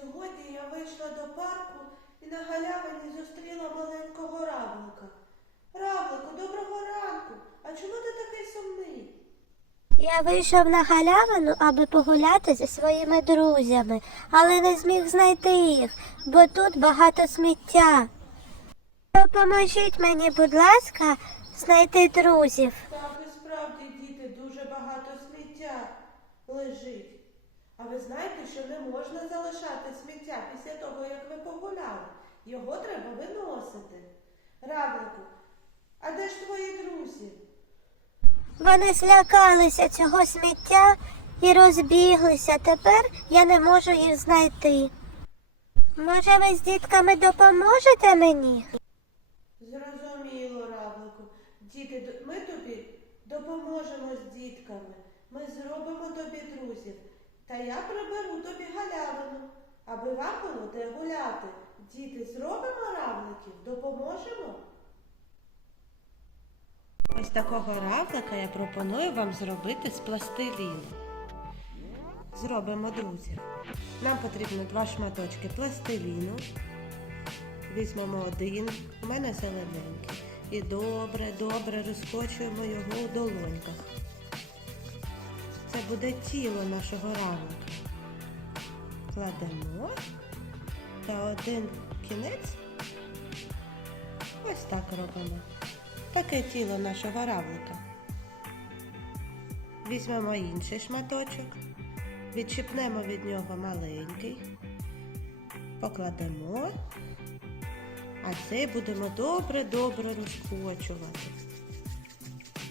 Сьогодні я вийшла до парку і на галявині зустріла маленького равлика. Равлику, доброго ранку. А чому ти такий сумний? Я вийшов на галявину, аби погуляти зі своїми друзями, але не зміг знайти їх, бо тут багато сміття. Допоможіть мені, будь ласка, знайти друзів. Так, і справді, діти, дуже багато сміття лежить. А ви знаєте, що не можна залишати сміття після того, як ви погуляли. Його треба виносити. Равлику, а де ж твої друзі? Вони злякалися цього сміття і розбіглися. Тепер я не можу їх знайти. Може, ви з дітками допоможете мені? Зрозуміло, Равлику. Діти, ми тобі допоможемо з дітками. Ми зробимо тобі друзів. Та я приберу тобі галявину, аби вам було де гуляти. Діти, зробимо равликів, допоможемо. Ось такого равлика я пропоную вам зробити з пластиліну. Зробимо друзів. Нам потрібно два шматочки пластиліну. Візьмемо один, у мене зелененький. І добре, добре розкочуємо його у долоньках. Це буде тіло нашого равлика. Кладемо та один кінець. Ось так робимо. Таке тіло нашого равлика. Візьмемо інший шматочок, відчіпнемо від нього маленький, покладемо. А цей будемо добре-добре розкочувати.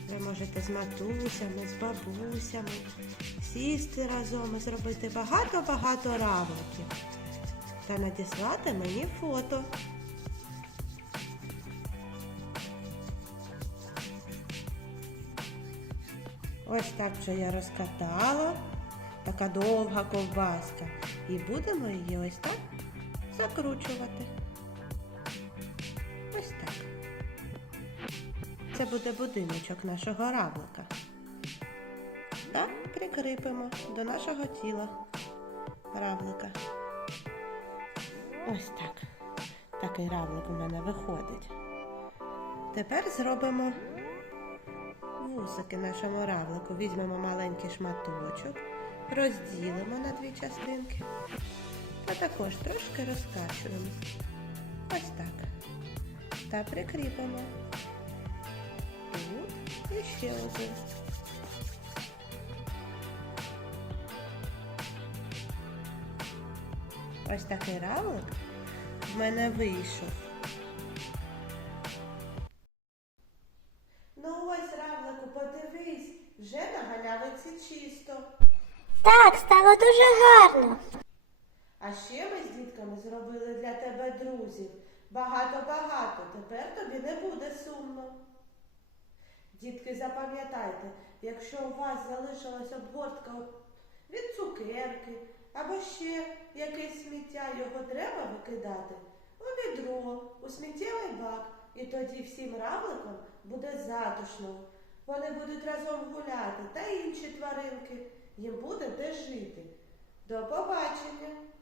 Ви можете з матусями, з бабусями сісти разом і зробити багато-багато равликів та надіслати мені фото. Ось так вже я розкатала. Така довга ковбаска. І будемо її ось так закручувати. Ось так. Це буде будиночок нашого равлика. Та прикріпимо до нашого тіла равлика. Ось так. Такий равлик у мене виходить. Тепер зробимо вусики нашому равлику. Візьмемо маленький шматочок, розділимо на дві частинки та також трошки розкачуємо. Ось так та прикріпимо. І ще один. Ось такий равлик в мене вийшов. Ну ось, равлику, подивись, вже на галявиці чисто. Так, стало дуже гарно. А ще ми з дітками зробили для тебе друзів. Багато-багато. Тепер тобі не буде сумно. Дітки, запам'ятайте, якщо у вас залишилась обгортка від цукерки або ще якесь сміття, його треба викидати у відро, у сміттєвий бак. І тоді всім равликам буде затишно. Вони будуть разом гуляти та інші тваринки. Їм буде де жити. До побачення!